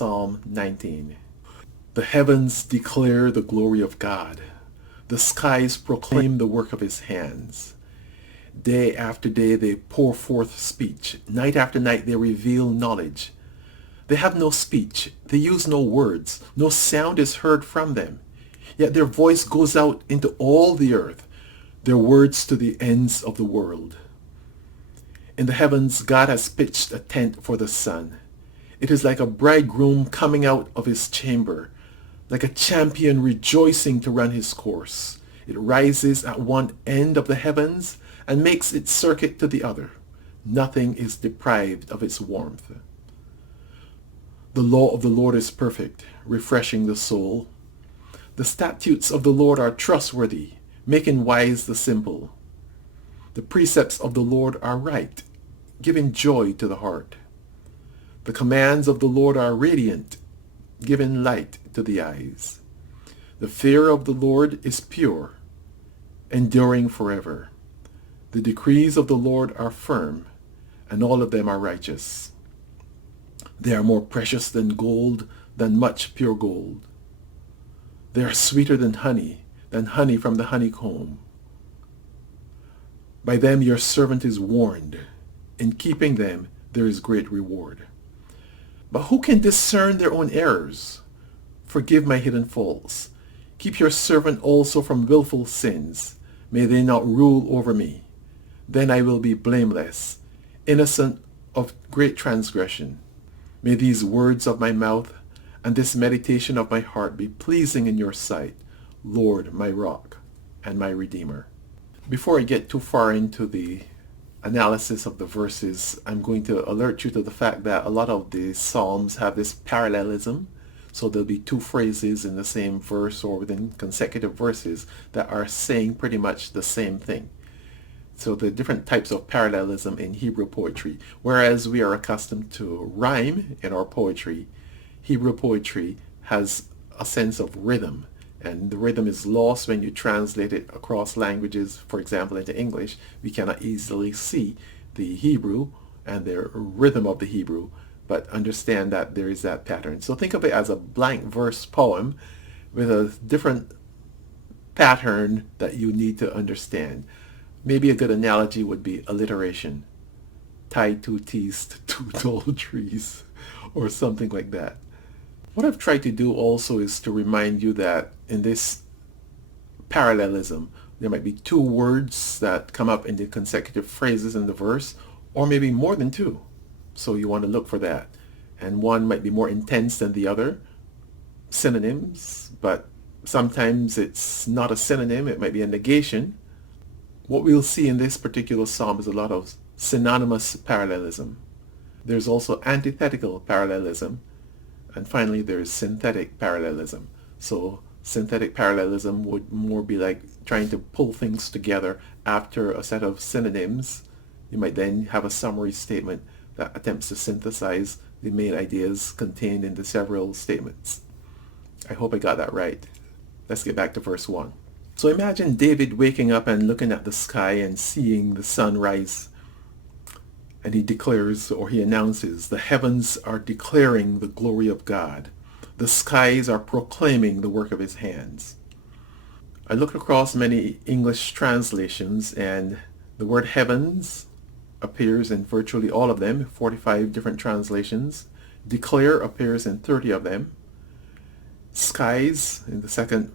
Psalm 19. The heavens declare the glory of God. The skies proclaim the work of his hands. Day after day they pour forth speech. Night after night they reveal knowledge. They have no speech. They use no words. No sound is heard from them. Yet their voice goes out into all the earth, their words to the ends of the world. In the heavens, God has pitched a tent for the sun. It is like a bridegroom coming out of his chamber, like a champion rejoicing to run his course. It rises at one end of the heavens and makes its circuit to the other. Nothing is deprived of its warmth. The law of the Lord is perfect, refreshing the soul. The statutes of the Lord are trustworthy, making wise the simple. The precepts of the Lord are right, giving joy to the heart. The commands of the Lord are radiant, giving light to the eyes. The fear of the Lord is pure, enduring forever. The decrees of the Lord are firm, and all of them are righteous. They are more precious than gold, than much pure gold. They are sweeter than honey from the honeycomb. By them your servant is warned. In keeping them there is great reward. But who can discern their own errors? Forgive my hidden faults. Keep your servant also from willful sins. May they not rule over me. Then I will be blameless, innocent of great transgression. May these words of my mouth and this meditation of my heart be pleasing in your sight, Lord, my rock and my redeemer. Before I get too far into the analysis of the verses, I'm going to alert you to the fact that a lot of the Psalms have this parallelism. So there'll be two phrases in the same verse or within consecutive verses that are saying pretty much the same thing. So the different types of parallelism in Hebrew poetry. Whereas we are accustomed to rhyme in our poetry, Hebrew poetry has a sense of rhythm. And the rhythm is lost when you translate it across languages. For example, into English, we cannot easily see the Hebrew and the rhythm of the Hebrew, but understand that there is that pattern. So think of it as a blank verse poem with a different pattern that you need to understand. Maybe a good analogy would be alliteration. Tie two T's to two tall trees, or something like that. What I've tried to do also is to remind you that in this parallelism, there might be two words that come up in the consecutive phrases in the verse, or maybe more than two. So you want to look for that. And one might be more intense than the other. Synonyms, but sometimes it's not a synonym, it might be a negation. What we'll see in this particular psalm is a lot of synonymous parallelism. There's also antithetical parallelism. And finally, there's synthetic parallelism. So synthetic parallelism would more be like trying to pull things together after a set of synonyms. You might then have a summary statement that attempts to synthesize the main ideas contained in the several statements. I hope I got that right. Let's get back to verse 1. So imagine David waking up and looking at the sky and seeing the sun rise. And he declares, or he announces, the heavens are declaring the glory of God. The skies are proclaiming the work of his hands. I looked across many English translations, and the word heavens appears in virtually all of them, 45 different translations. Declare appears in 30 of them. Skies, in the second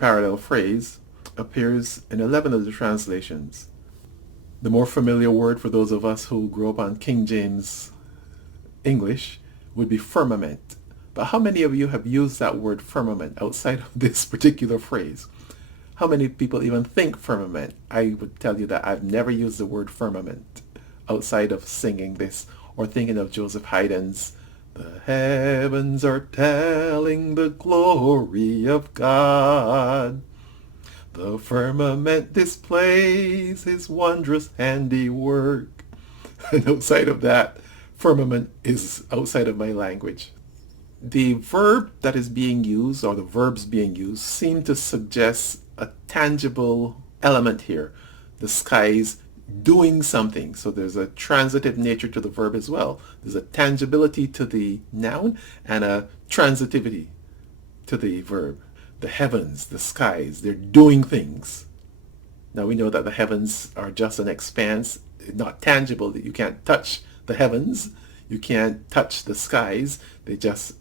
parallel phrase, appears in 11 of the translations. The more familiar word for those of us who grew up on King James English would be firmament. But how many of you have used that word firmament outside of this particular phrase? How many people even think firmament? I would tell you that I've never used the word firmament outside of singing this or thinking of Joseph Haydn's "The heavens are telling the glory of God. The firmament displays his wondrous handiwork." And outside of that, firmament is outside of my language. The verb that is being used, or the verbs being used, seem to suggest a tangible element here. The skies doing something. So there's a transitive nature to the verb as well. There's a tangibility to the noun and a transitivity to the verb. The heavens, the skies, they're doing things. Now we know that the heavens are just an expanse, not tangible, that you can't touch the heavens, you can't touch the skies. They just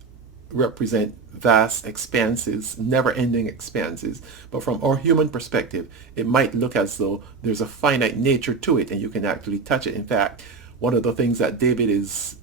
represent vast expanses, never-ending expanses. But from our human perspective, it might look as though there's a finite nature to it and you can actually touch it. In fact, one of the things that David is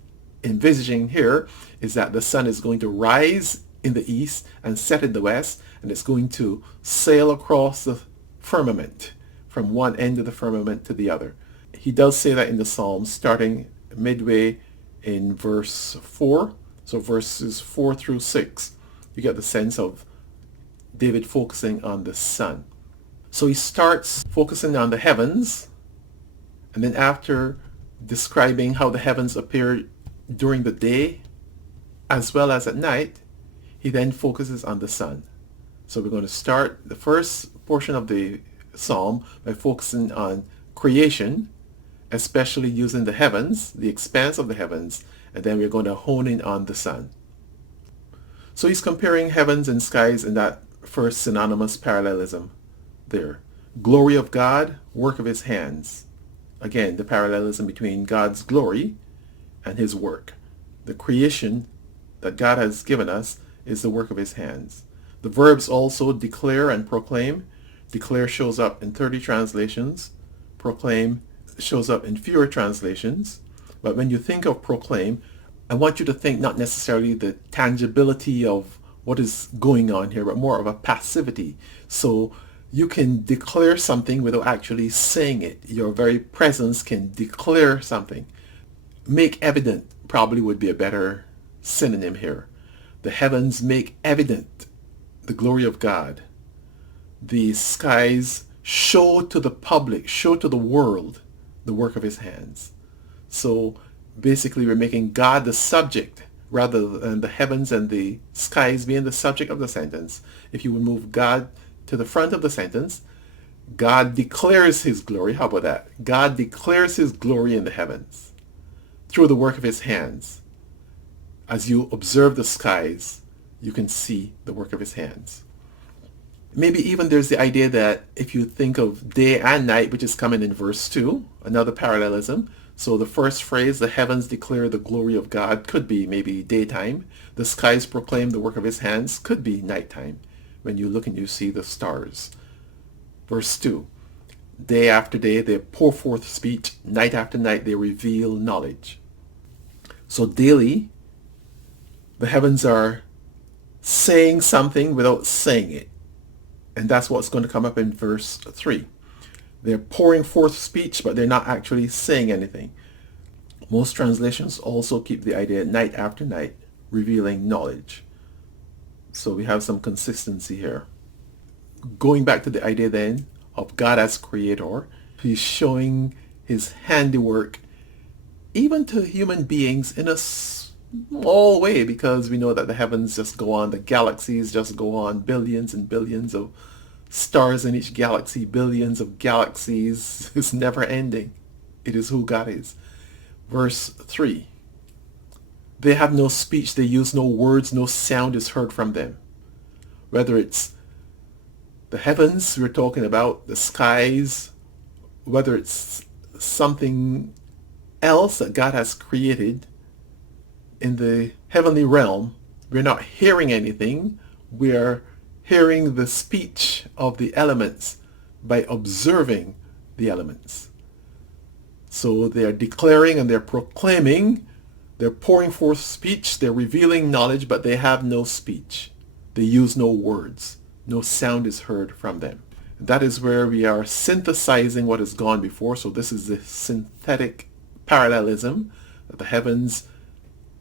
envisaging here is that the sun is going to rise in the east and set in the west, and it's going to sail across the firmament from one end of the firmament to the other. He does say that in the Psalms, starting midway in verse 4. So verses 4 through 6, you get the sense of David focusing on the sun. So he starts focusing on the heavens, and then after describing how the heavens appear during the day as well as at night, he then focuses on the sun. So we're going to start the first portion of the psalm by focusing on creation, especially using the heavens, the expanse of the heavens, and then we're going to hone in on the sun. So he's comparing heavens and skies in that first synonymous parallelism there. Glory of God, work of his hands. Again, the parallelism between God's glory and his work. The creation that God has given us is the work of his hands. The verbs also declare and proclaim. Declare shows up in 30 translations. Proclaim shows up in fewer translations. But when you think of proclaim, I want you to think not necessarily the tangibility of what is going on here, but more of a passivity. So you can declare something without actually saying it. Your very presence can declare something. Make evident probably would be a better synonym here. The heavens make evident the glory of God. The skies show to the public, show to the world the work of his hands. So basically we're making God the subject rather than the heavens and the skies being the subject of the sentence. If you would move God to the front of the sentence, God declares his glory. How about that? God declares his glory in the heavens through the work of his hands. As you observe the skies, you can see the work of his hands. Maybe even there's the idea that if you think of day and night, which is coming in verse 2, another parallelism. So the first phrase, the heavens declare the glory of God, could be maybe daytime. The skies proclaim the work of his hands, could be nighttime, when you look and you see the stars. Verse 2, day after day they pour forth speech, night after night they reveal knowledge. So daily, the heavens are saying something without saying it. And that's what's going to come up in verse 3. They're pouring forth speech, but they're not actually saying anything. Most translations also keep the idea night after night, revealing knowledge. So we have some consistency here. Going back to the idea then of God as creator, he's showing his handiwork even to human beings in a small way, because we know that the heavens just go on, the galaxies just go on, billions and billions of stars in each galaxy, billions of galaxies. It's never ending. It is who God is. Verse 3. They have no speech, they use no words, no sound is heard from them. Whether it's the heavens we're talking about, the skies, whether it's something else that God has created in the heavenly realm, we're not hearing anything. We're hearing the speech of the elements by observing the elements. So they're declaring and they're proclaiming, they're pouring forth speech, they're revealing knowledge, but they have no speech. They use no words. No sound is heard from them. That is where we are synthesizing what has gone before. So this is the synthetic parallelism, that the heavens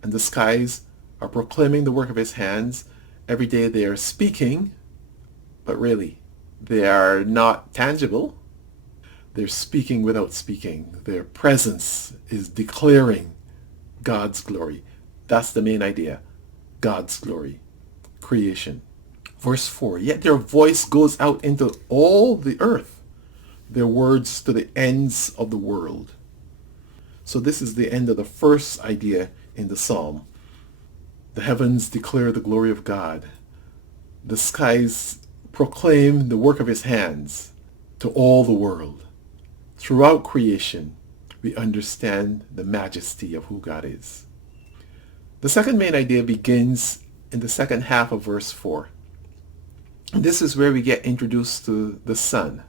and the skies are proclaiming the work of his hands. Every day they are speaking, but really they are not tangible. They're speaking without speaking. Their presence is declaring God's glory. That's the main idea. God's glory. Creation. Verse 4, yet their voice goes out into all the earth. their words to the ends of the world. So this is the end of the first idea in the psalm. The heavens declare the glory of God. The skies proclaim the work of his hands to all the world. Throughout creation, we understand the majesty of who God is. The second main idea begins in the second half of verse 4. This is where we get introduced to the sun.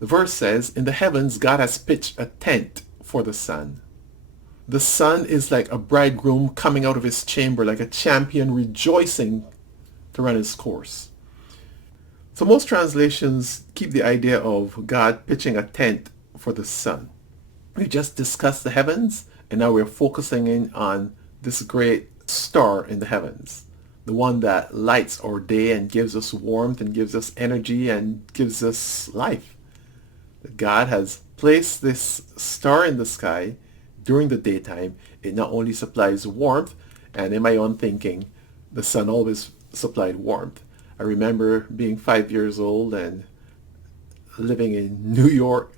The verse says, in the heavens, God has pitched a tent for the sun. The sun is like a bridegroom coming out of his chamber, like a champion rejoicing to run his course. So most translations keep the idea of God pitching a tent for the sun. We just discussed the heavens, and now we're focusing in on this great star in the heavens, the one that lights our day and gives us warmth and gives us energy and gives us life. God has placed this star in the sky during the daytime. It not only supplies warmth, and in my own thinking, the sun always supplied warmth. I remember being 5 years old and living in New York,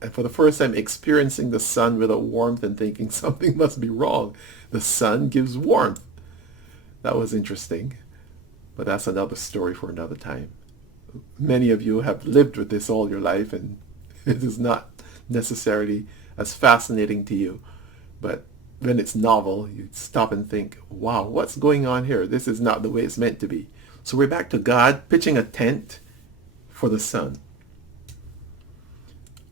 and for the first time experiencing the sun without warmth and thinking something must be wrong. The sun gives warmth. That was interesting, but that's another story for another time. Many of you have lived with this all your life, and it is not necessarily as fascinating to you, but when it's novel, you stop and think, wow, what's going on here? This is not the way it's meant to be. So we're back to God pitching a tent for the sun.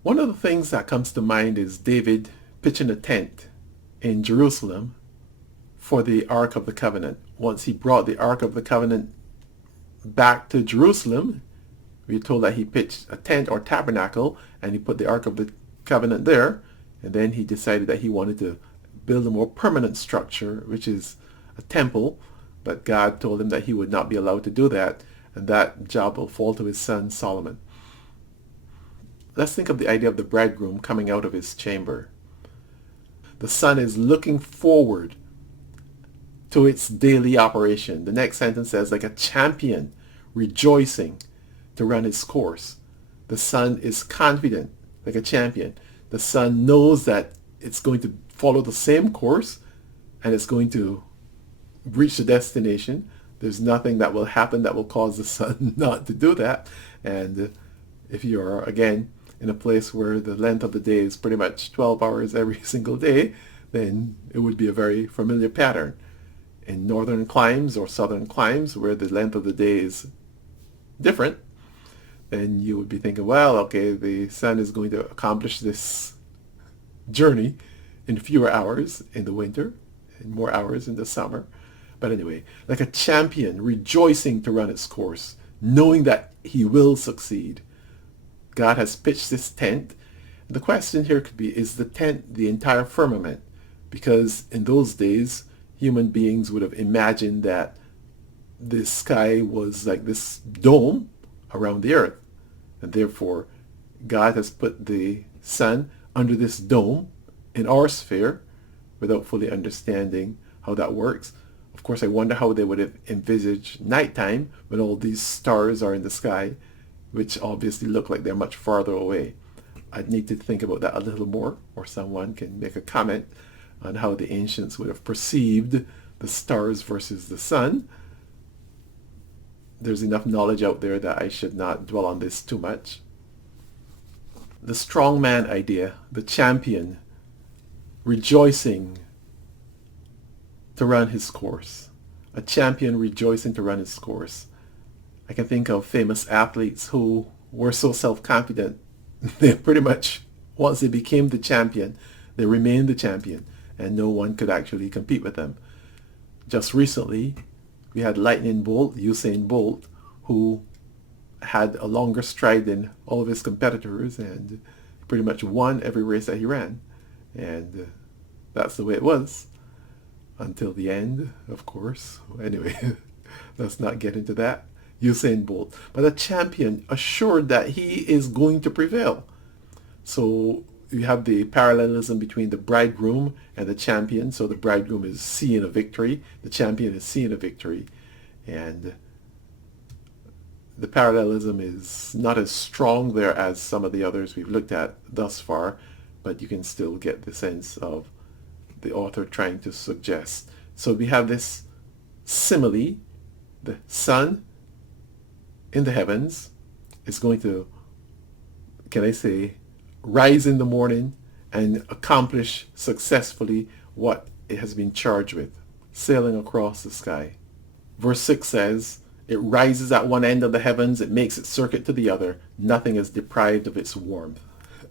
One of the things that comes to mind is David pitching a tent in Jerusalem for the Ark of the Covenant. Once he brought the Ark of the Covenant back to Jerusalem, we're told that he pitched a tent or tabernacle, and he put the Ark of the Covenant there, and then he decided that he wanted to build a more permanent structure, which is a temple, but God told him that he would not be allowed to do that, and that job will fall to his son Solomon. Let's think of the idea of the bridegroom coming out of his chamber. The sun is looking forward to its daily operation. The next sentence says, like a champion rejoicing to run its course. The sun is confident, like a champion. The sun knows that it's going to follow the same course and it's going to reach the destination. There's nothing that will happen that will cause the sun not to do that. And if you're, again, in a place where the length of the day is pretty much 12 hours every single day, then it would be a very familiar pattern. In northern climes or southern climes where the length of the day is different, then you would be thinking, well, okay, the sun is going to accomplish this journey in fewer hours in the winter and more hours in the summer. But anyway, like a champion rejoicing to run its course, knowing that he will succeed. God has pitched this tent. The question here could be, is the tent the entire firmament? Because in those days, human beings would have imagined that the sky was like this dome around the earth. And therefore, God has put the sun under this dome in our sphere without fully understanding how that works. Of course, I wonder how they would have envisaged nighttime when all these stars are in the sky, which obviously look like they're much farther away. I'd need to think about that a little more, or someone can make a comment on how the ancients would have perceived the stars versus the sun. There's enough knowledge out there that I should not dwell on this too much. The strongman idea, the champion, rejoicing to run his course. A champion rejoicing to run his course. I can think of famous athletes who were so self-confident, they pretty much, once they became the champion, they remained the champion, and no one could actually compete with them. Just recently, we had Lightning Bolt, Usain Bolt, who had a longer stride than all of his competitors and pretty much won every race that he ran. And that's the way it was until the end, of course. Anyway, let's not get into that. Usain Bolt. But a champion assured that he is going to prevail. So you have the parallelism between the bridegroom and the champion. So the bridegroom is seeing a victory. The champion is seeing a victory. And the parallelism is not as strong there as some of the others we've looked at thus far, but you can still get the sense of the author trying to suggest. So we have this simile, the sun in the heavens is going to, can I say, rise in the morning and accomplish successfully what it has been charged with, sailing across the sky. Verse 6 says, it rises at one end of the heavens, it makes its circuit to the other, nothing is deprived of its warmth.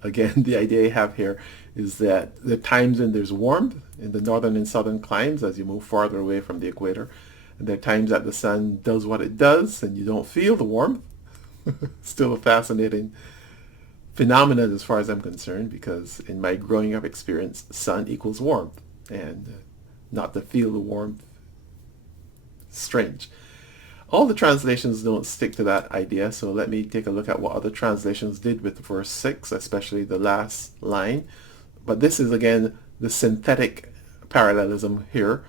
Again, the idea I have here is that the times when there's warmth in the northern and southern climes as you move farther away from the equator, and there are times that the sun does what it does and you don't feel the warmth. Still a fascinating phenomenon as far as I'm concerned, because in my growing up experience, sun equals warmth, and not to feel the warmth, strange. All the translations don't stick to that idea, so let me take a look at what other translations did with verse 6, especially the last line. But this is again the synthetic parallelism here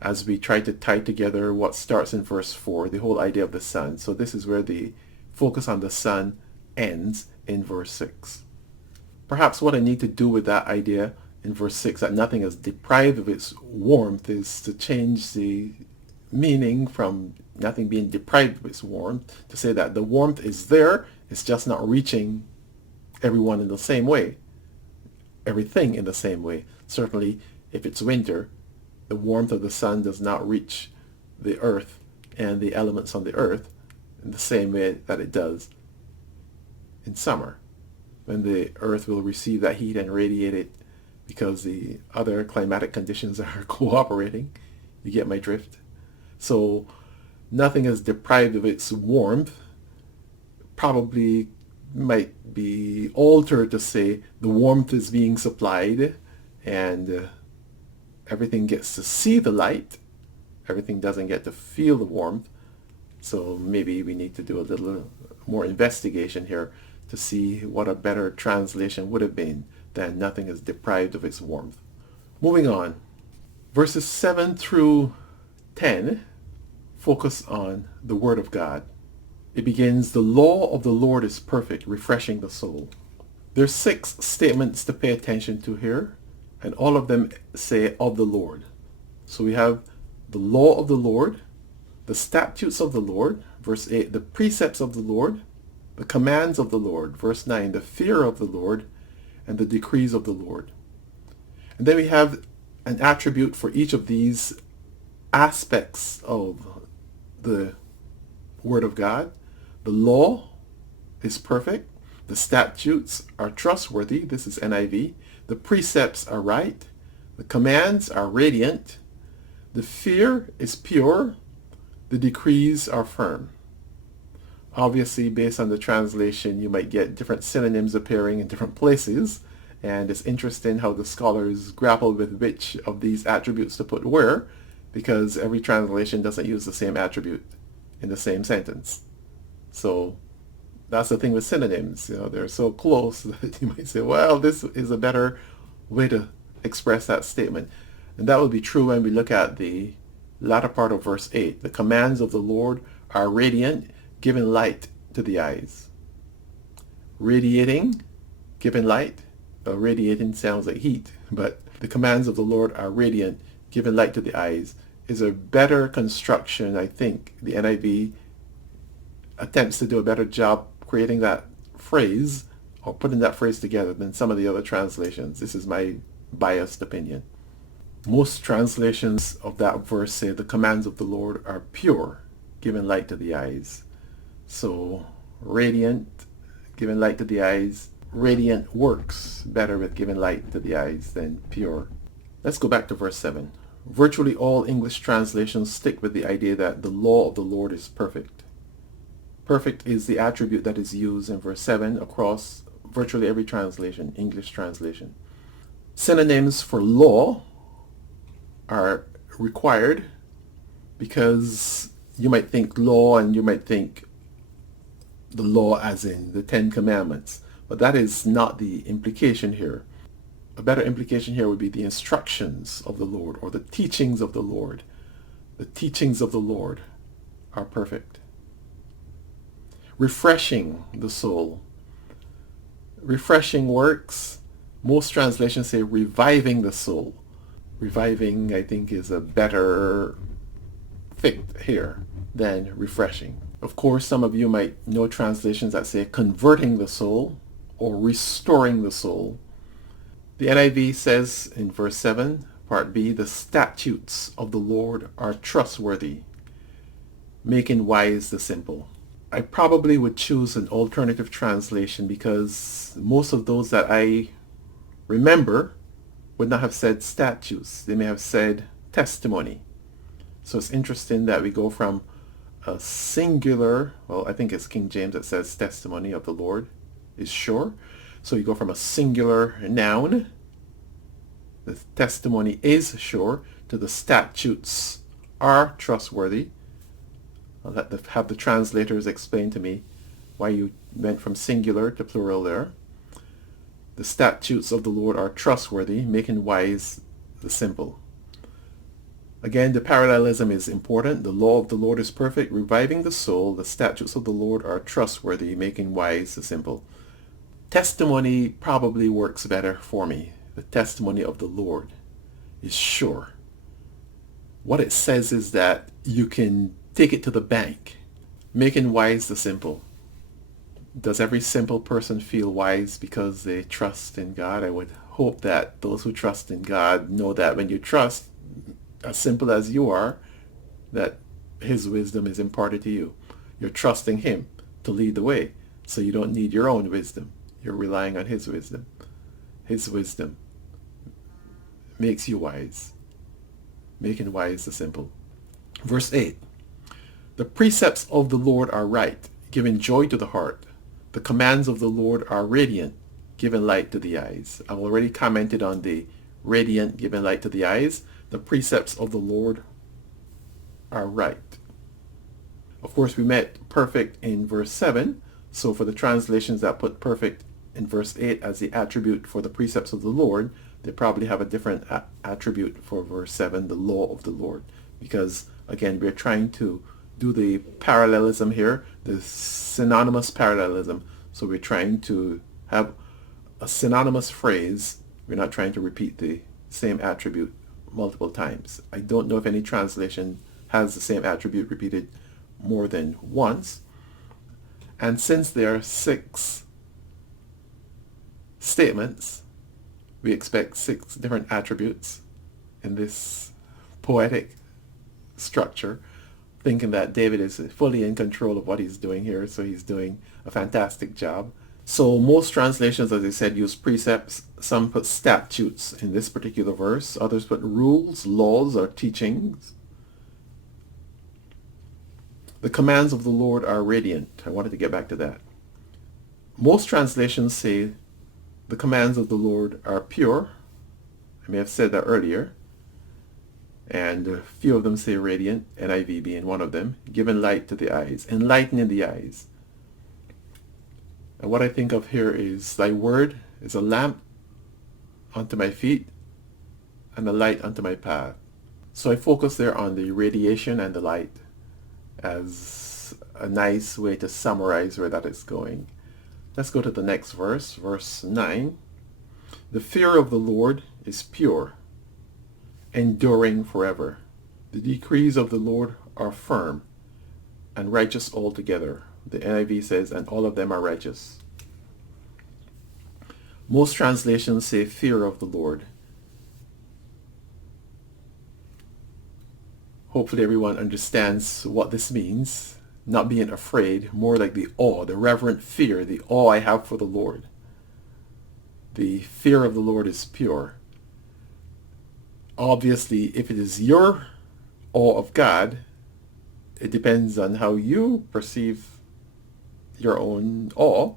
as we try to tie together what starts in verse 4, the whole idea of the sun. So this is where the focus on the sun ends in verse 6. Perhaps what I need to do with that idea in verse 6, that nothing is deprived of its warmth, is to change the meaning from nothing being deprived of its warmth to say that the warmth is there, it's just not reaching everyone in the same way, everything in the same way. Certainly, if it's winter, the warmth of the sun does not reach the earth and the elements on the earth in the same way that it does in summer, when the earth will receive that heat and radiate it because the other climatic conditions are cooperating. You get my drift? So nothing is deprived of its warmth. Probably might be altered to say the warmth is being supplied and everything gets to see the light. Everything doesn't get to feel the warmth. So maybe we need to do a little more investigation here to see what a better translation would have been than nothing is deprived of its warmth. Moving on. Verses 7 through 10 focus on the Word of God. It begins, the law of the Lord is perfect, refreshing the soul. There's 6 statements to pay attention to here, and all of them say of the Lord. So we have the law of the Lord, the statutes of the Lord, verse 8, the precepts of the Lord, the commands of the Lord, verse 9, the fear of the Lord, and the decrees of the Lord. And then we have an attribute for each of these aspects of the Word of God. The law is perfect. The statutes are trustworthy. This is NIV. The precepts are right. The commands are radiant. The fear is pure. The decrees are firm. Obviously, based on the translation, you might get different synonyms appearing in different places. And it's interesting how the scholars grappled with which of these attributes to put where, because every translation doesn't use the same attribute in the same sentence. So that's the thing with synonyms. You know, they're so close that you might say, well, this is a better way to express that statement. And that would be true when we look at the latter part of verse 8. The commands of the Lord are radiant, giving light to the eyes. Radiating, giving light. Radiating sounds like heat, but the commands of the Lord are radiant, giving light to the eyes is a better construction. I think the NIV attempts to do a better job creating that phrase or putting that phrase together than some of the other translations. This is my biased opinion. Most translations of that verse say the commands of the Lord are pure, giving light to the eyes. So radiant, giving light to the eyes. Radiant works better with giving light to the eyes than pure. Let's go back to verse 7. Virtually all English translations stick with the idea that the law of the Lord is perfect. Perfect is the attribute that is used in verse 7 across virtually every translation, English translation. Synonyms for law are required because you might think law and you might think the law as in the 10 Commandments. But that is not the implication here. A better implication here would be the instructions of the Lord or the teachings of the Lord. The teachings of the Lord are perfect. refreshing the soul. Refreshing works. Most translations say reviving the soul. Reviving, I think, is a better fit here than refreshing. Of course, some of you might know translations that say converting the soul or restoring the soul. The NIV says in verse 7, part B, the statutes of the Lord are trustworthy, making wise the simple. I probably would choose an alternative translation because most of those that I remember would not have said statutes. They may have said testimony. So it's interesting that we go from a singular, well, I think it's King James that says testimony of the Lord is sure. So you go from a singular noun, the testimony is sure, to the statutes are trustworthy. I'll have the translators explain to me why you went from singular to plural there. The statutes of the Lord are trustworthy, making wise the simple. Again, the parallelism is important. The law of the Lord is perfect, reviving the soul. The statutes of the Lord are trustworthy, making wise the simple. Testimony probably works better for me. The testimony of the Lord is sure. What it says is that you can take it to the bank, making wise the simple. Does every simple person feel wise because they trust in God? I would hope that those who trust in God know that when you trust, as simple as you are, that his wisdom is imparted to you. You're trusting him to lead the way, so you don't need your own wisdom. You're relying on his wisdom. His wisdom makes you wise, making wise the simple. Verse 8, the precepts of the Lord are right, giving joy to the heart. The commands of the Lord are radiant, giving light to the eyes. I've already commented on the radiant, giving light to the eyes. The precepts of the Lord are right. Of course, we met perfect in verse 7. So for the translations that put perfect in verse 8 as the attribute for the precepts of the Lord, they probably have a different attribute for verse 7, the law of the Lord. Because, again, we're trying to do the parallelism here, the synonymous parallelism. So we're trying to have a synonymous phrase. We're not trying to repeat the same attribute multiple times. I don't know if any translation has the same attribute repeated more than once. And since there are 6 statements, we expect 6 different attributes in this poetic structure, thinking that David is fully in control of what he's doing here, so he's doing a fantastic job. So most translations, as I said, use precepts. Some put statutes in this particular verse. Others put rules, laws, or teachings. The commands of the Lord are radiant. I wanted to get back to that. Most translations say the commands of the Lord are pure. I may have said that earlier. And a few of them say radiant, NIV being one of them, giving light to the eyes, enlightening the eyes. And what I think of here is thy word is a lamp unto my feet and a light unto my path. So I focus there on the radiation and the light as a nice way to summarize where that is going. Let's go to the next verse, verse 9. The fear of the Lord is pure, enduring forever. The decrees of the Lord are firm and righteous altogether. The NIV says, and all of them are righteous. Most translations say fear of the Lord. Hopefully everyone understands what this means. Not being afraid, more like the awe, the reverent fear, the awe I have for the Lord. The fear of the Lord is pure. Obviously, if it is your awe of God, it depends on how you perceive your own awe.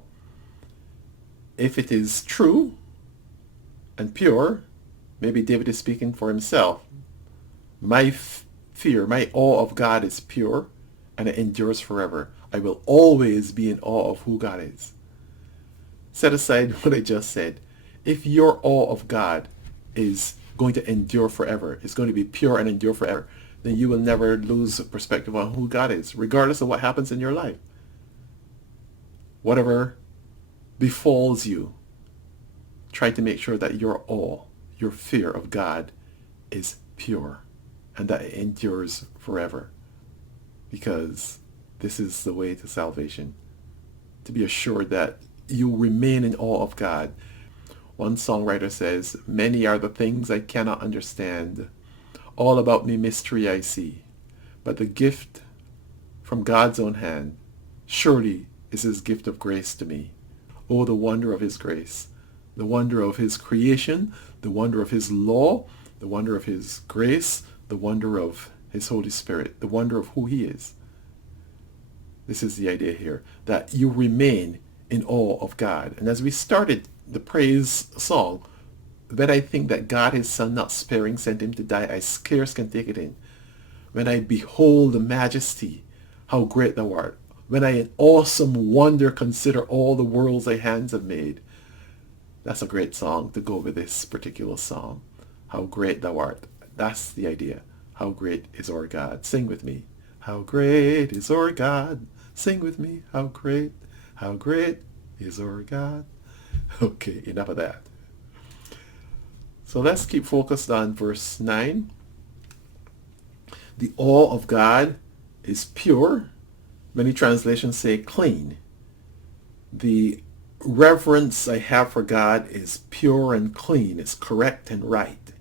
If it is true and pure, maybe David is speaking for himself. My fear, my awe of God is pure and it endures forever. I will always be in awe of who God is. Set aside what I just said. If your awe of God is going to endure forever, it's going to be pure and endure forever, then you will never lose perspective on who God is, regardless of what happens in your life. whatever befalls you, try to make sure that your awe, your fear of God is pure and that it endures forever. Because this is the way to salvation. To be assured that you remain in awe of God. One songwriter says, "Many are the things I cannot understand. All about me mystery I see. But the gift from God's own hand surely is his gift of grace to me. Oh, the wonder of his grace, the wonder of his creation, the wonder of his law, the wonder of his grace, the wonder of his Holy Spirit, the wonder of who he is." This is the idea here, that you remain in awe of God. And as we started the praise song, when I think that God his son not sparing sent him to die, I scarce can take it in. When I behold the majesty, how great thou art. When I in awesome wonder consider all the worlds thy hands have made. That's a great song to go with this particular psalm. How great thou art. That's the idea. How great is our God. Sing with me. How great is our God. Sing with me. How great is our God. Okay, enough of that. So let's keep focused on verse 9. The awe of God is pure. Many translations say clean. The reverence I have for God is pure and clean. It's correct and right.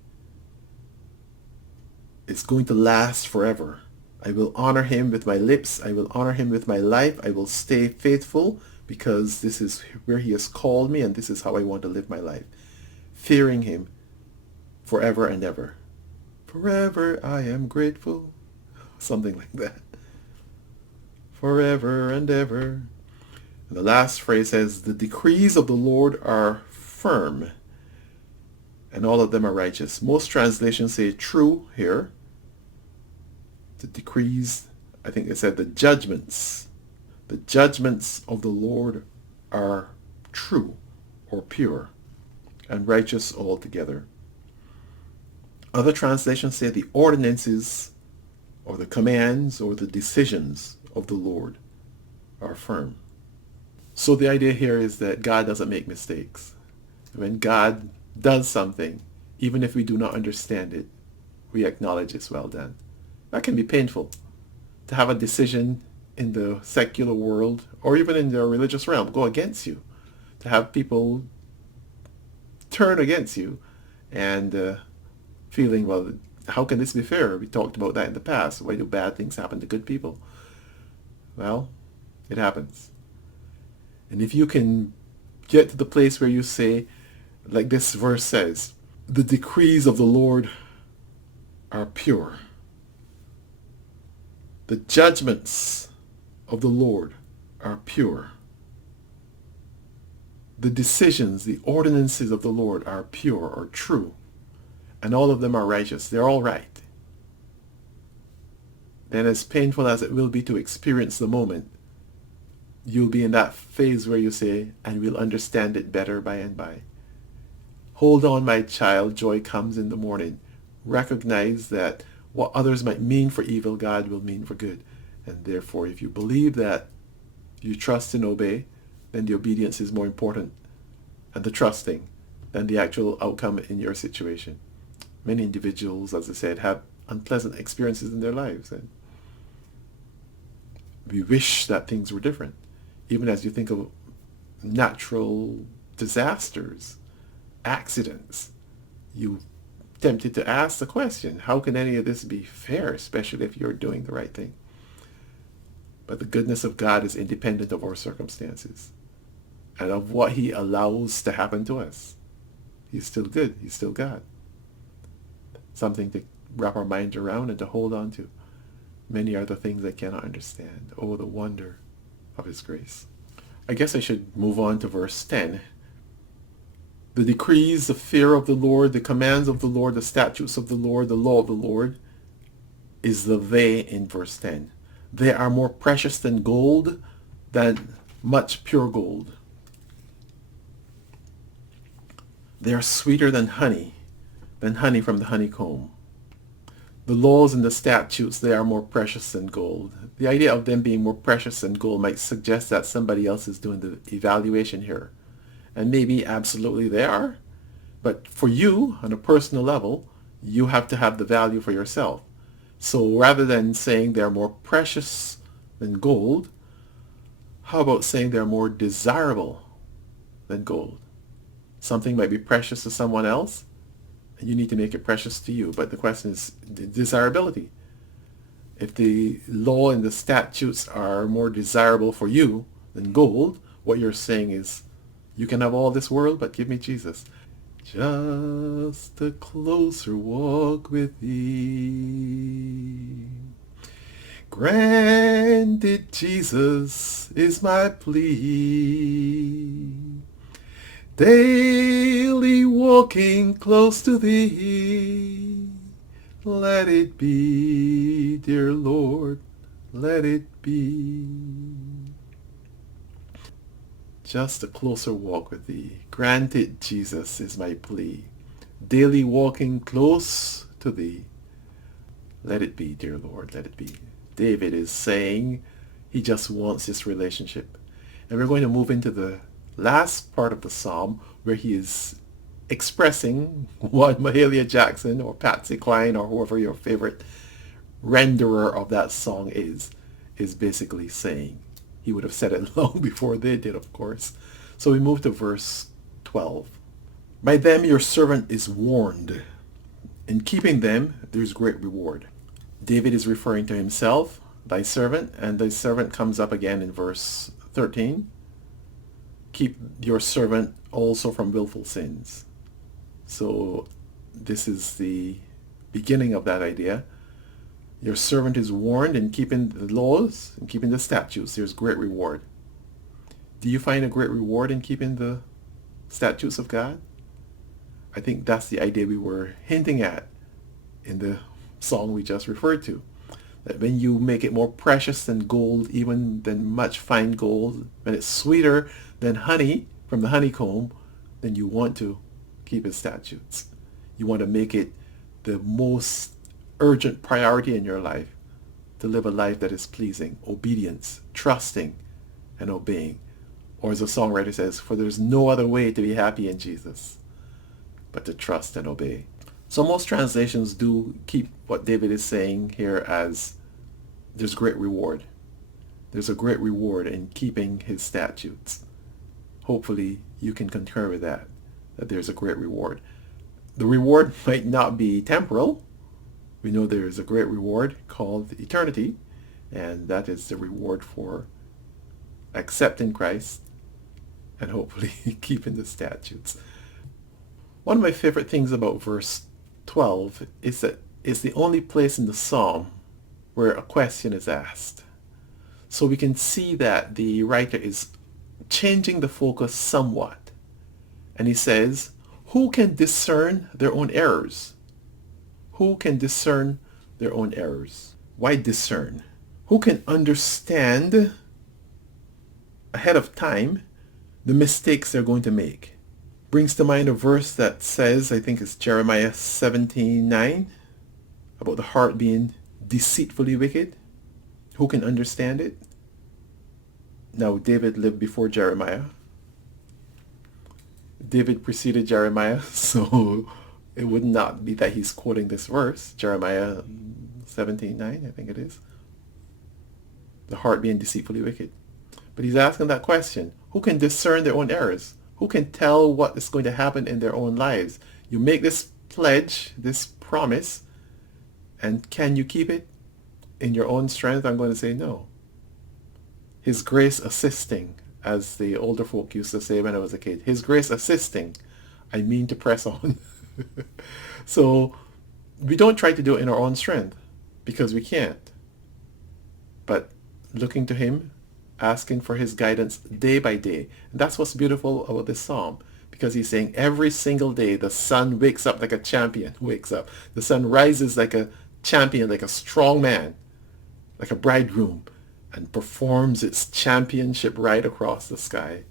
It's going to last forever. I will honor him with my lips. I will honor him with my life. I will stay faithful because this is where he has called me and this is how I want to live my life. Fearing him forever and ever. Forever I am grateful. Something like that. Forever and ever. And the last phrase says, the decrees of the Lord are firm, and all of them are righteous. Most translations say true here. The decrees, I think they said the judgments. The judgments of the Lord are true or pure and righteous altogether. Other translations say the ordinances or the commands or the decisions of the Lord are firm. So the idea here is that God doesn't make mistakes. When God does something, even if we do not understand it, we acknowledge it's well done. That can be painful to have a decision in the secular world or even in the religious realm go against you, to have people turn against you and feeling, well, how can this be fair? We talked about that in the past. Why do bad things happen to good people? Well, it happens. And if you can get to the place where you say, like this verse says, the decrees of the Lord are pure. The judgments of the Lord are pure. The decisions, the ordinances of the Lord are pure or true. And all of them are righteous. They're all right. And as painful as it will be to experience the moment, you'll be in that phase where you say, and we'll understand it better by and by. Hold on, my child, joy comes in the morning. Recognize that what others might mean for evil, God will mean for good. And therefore, if you believe that, you trust and obey, then the obedience is more important and the trusting than the actual outcome in your situation. Many individuals, as I said, have unpleasant experiences in their lives. And we wish that things were different. Even as you think of natural disasters, accidents, you tempted to ask the question, how can any of this be fair, especially if you're doing the right thing? But the goodness of God is independent of our circumstances and of what he allows to happen to us. He's still good. He's still God. Something to wrap our mind around and to hold on to. Many are the things I cannot understand. Oh, the wonder of his grace. I guess I should move on to verse 10. The decrees, the fear of the Lord, the commands of the Lord, the statutes of the Lord, the law of the Lord is the they in verse 10. They are more precious than gold, than much pure gold. They are sweeter than honey from the honeycomb. The laws and the statutes, they are more precious than gold. The idea of them being more precious than gold might suggest that somebody else is doing the evaluation here. And maybe absolutely they are. But for you, on a personal level, you have to have the value for yourself. So rather than saying they're more precious than gold, how about saying they're more desirable than gold? Something might be precious to someone else, and you need to make it precious to you. But the question is desirability. If the law and the statutes are more desirable for you than gold, what you're saying is, you can have all this world, but give me Jesus. Just a closer walk with thee. Granted, Jesus is my plea. Daily walking close to thee. Let it be, dear Lord, let it be. Just a closer walk with thee. Granted, Jesus is my plea. Daily walking close to thee. Let it be, dear Lord, let it be. David is saying he just wants this relationship. And we're going to move into the last part of the psalm where he is expressing what Mahalia Jackson or Patsy Cline or whoever your favorite renderer of that song is basically saying. He would have said it long before they did, of course. So we move to verse 12. By them your servant is warned. In keeping them, there's great reward. David is referring to himself, thy servant, and thy servant comes up again in verse 13. Keep your servant also from willful sins. So this is the beginning of that idea. Your servant is warned in keeping the laws and keeping the statutes. There's great reward. Do you find a great reward in keeping the statutes of God? I think that's the idea we were hinting at in the song we just referred to. That when you make it more precious than gold, even than much fine gold, when it's sweeter than honey from the honeycomb, then you want to keep his statutes. You want to make it the most urgent priority in your life, to live a life that is pleasing, obedience, trusting, and obeying. Or as the songwriter says, for there's no other way to be happy in Jesus but to trust and obey. So most translations do keep what David is saying here as there's great reward. There's a great reward in keeping his statutes. Hopefully you can concur with that there's a great reward. The reward might not be temporal. We know there is a great reward called eternity, and that is the reward for accepting Christ and hopefully keeping the statutes. One of my favorite things about verse 12 is that it's the only place in the psalm where a question is asked. So we can see that the writer is changing the focus somewhat. And he says, who can discern their own errors? Who can discern their own errors? Why discern? Who can understand ahead of time the mistakes they're going to make? Brings to mind a verse that says, I think it's Jeremiah 17:9, about the heart being deceitfully wicked. Who can understand it? Now, David lived before Jeremiah. David preceded Jeremiah, so it would not be that he's quoting this verse, Jeremiah 17:9, I think it is. The heart being deceitfully wicked. But he's asking that question. Who can discern their own errors? Who can tell what is going to happen in their own lives? You make this pledge, this promise, and can you keep it? In your own strength, I'm going to say no. His grace assisting, as the older folk used to say when I was a kid. His grace assisting, I mean to press on. So we don't try to do it in our own strength because we can't. But looking to him, asking for his guidance day by day. And that's what's beautiful about this psalm, because he's saying every single day the sun wakes up like a champion wakes up. The sun rises like a champion, like a strong man, like a bridegroom, and performs its championship right across the sky.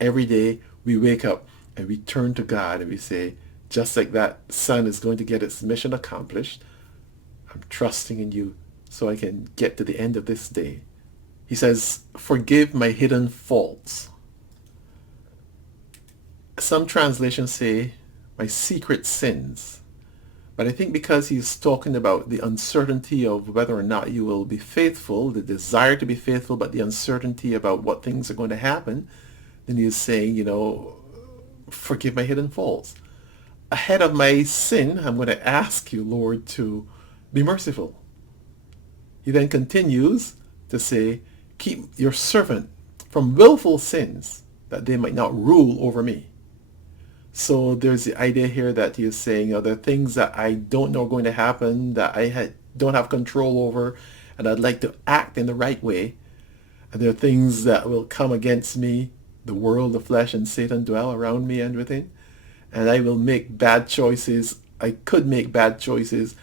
Every day we wake up and we turn to God and we say, just like that sun is going to get its mission accomplished, I'm trusting in you so I can get to the end of this day. He says, forgive my hidden faults. Some translations say my secret sins. But I think because he's talking about the uncertainty of whether or not you will be faithful, the desire to be faithful, but the uncertainty about what things are going to happen, then he is saying, forgive my hidden faults. Ahead of my sin, I'm going to ask you, Lord, to be merciful. He then continues to say, keep your servant from willful sins, that they might not rule over me. So there's the idea here that he is saying, there are things that I don't know are going to happen, that I don't have control over, and I'd like to act in the right way. And there are things that will come against me, the world, the flesh, and Satan dwell around me and within. And I will make bad choices. I could make bad choices.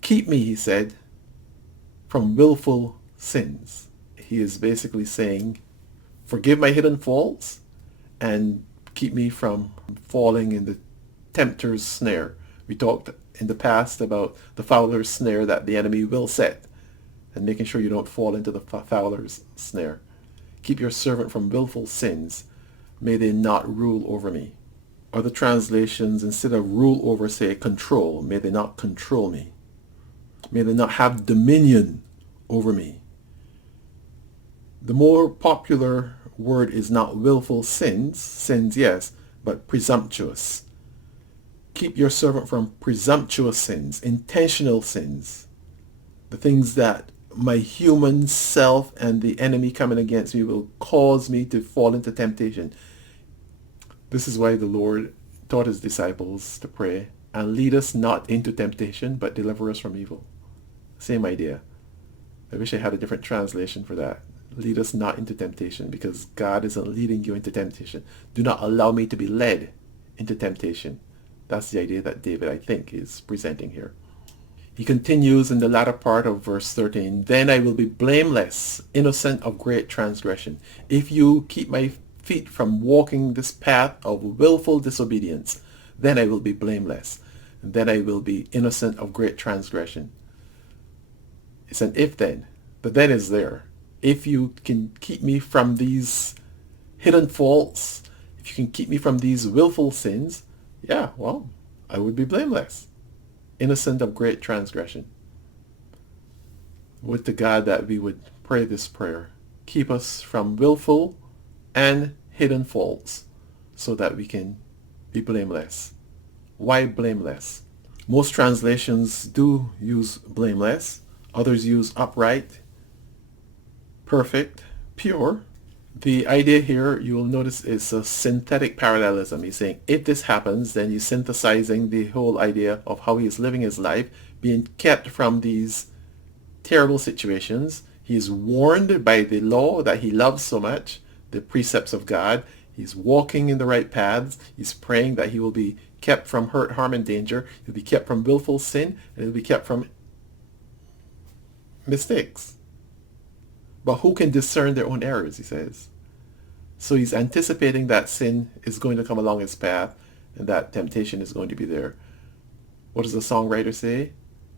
Keep me, he said, from willful sins. He is basically saying, forgive my hidden faults and keep me from falling in the tempter's snare. We talked in the past about the fowler's snare that the enemy will set, and making sure you don't fall into the fowler's snare. Keep your servant from willful sins. May they not rule over me. Other translations, instead of rule over, say control. May they not control me. May they not have dominion over me. The more popular word is not willful sins, yes, but presumptuous. Keep your servant from presumptuous sins, intentional sins, the things that my human self and the enemy coming against me will cause me to fall into temptation. This is why the Lord taught his disciples to pray, and lead us not into temptation, but deliver us from evil. Same idea. I wish I had a different translation for that. Lead us not into temptation, because God isn't leading you into temptation. Do not allow me to be led into temptation. That's the idea that David, I think, is presenting here. He continues in the latter part of verse 13, then I will be blameless, innocent of great transgression, if you keep my feet from walking this path of willful disobedience. Then I will be blameless, and then I will be innocent of great transgression. It's an if then. The then is there. If you can keep me from these hidden faults, if you can keep me from these willful sins, yeah, well, I would be blameless, innocent of great transgression. Would to God that we would pray this prayer. Keep us from willful and hidden faults so that we can be blameless. Why blameless? Most translations do use blameless. Others use upright, perfect, pure. The idea here, you will notice, is a synthetic parallelism. He's saying if this happens, then he's synthesizing the whole idea of how he is living his life, being kept from these terrible situations. He is warned by the law that he loves so much, the precepts of God. He's walking in the right paths. He's praying that he will be kept from hurt, harm, and danger. He'll be kept from willful sin, and he'll be kept from mistakes. But who can discern their own errors, he says. So he's anticipating that sin is going to come along his path and that temptation is going to be there. What does the songwriter say?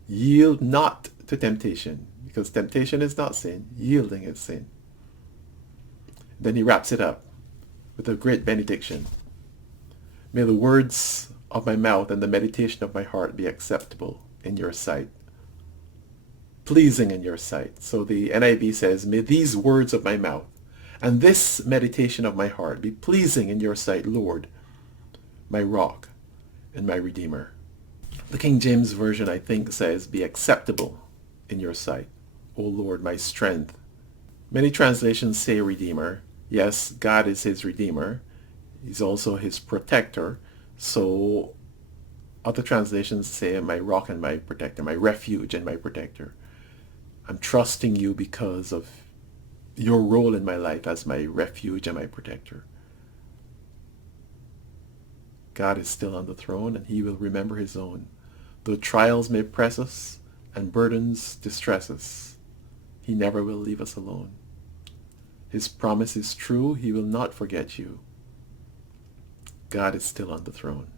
Yield not to temptation, because temptation is not sin. Yielding is sin. Then he wraps it up with a great benediction. May the words of my mouth and the meditation of my heart be acceptable in your sight, pleasing in your sight. So the NIV says, may these words of my mouth and this meditation of my heart be pleasing in your sight, Lord, my rock and my redeemer. The King James Version, I think, says, be acceptable in your sight, O Lord, my strength. Many translations say redeemer. Yes, God is his redeemer. He's also his protector. So other translations say my rock and my protector, my refuge and my protector. I'm trusting you because of your role in my life as my refuge and my protector. God is still on the throne, and he will remember his own. Though trials may press us and burdens distress us, he never will leave us alone. His promise is true. He will not forget you. God is still on the throne.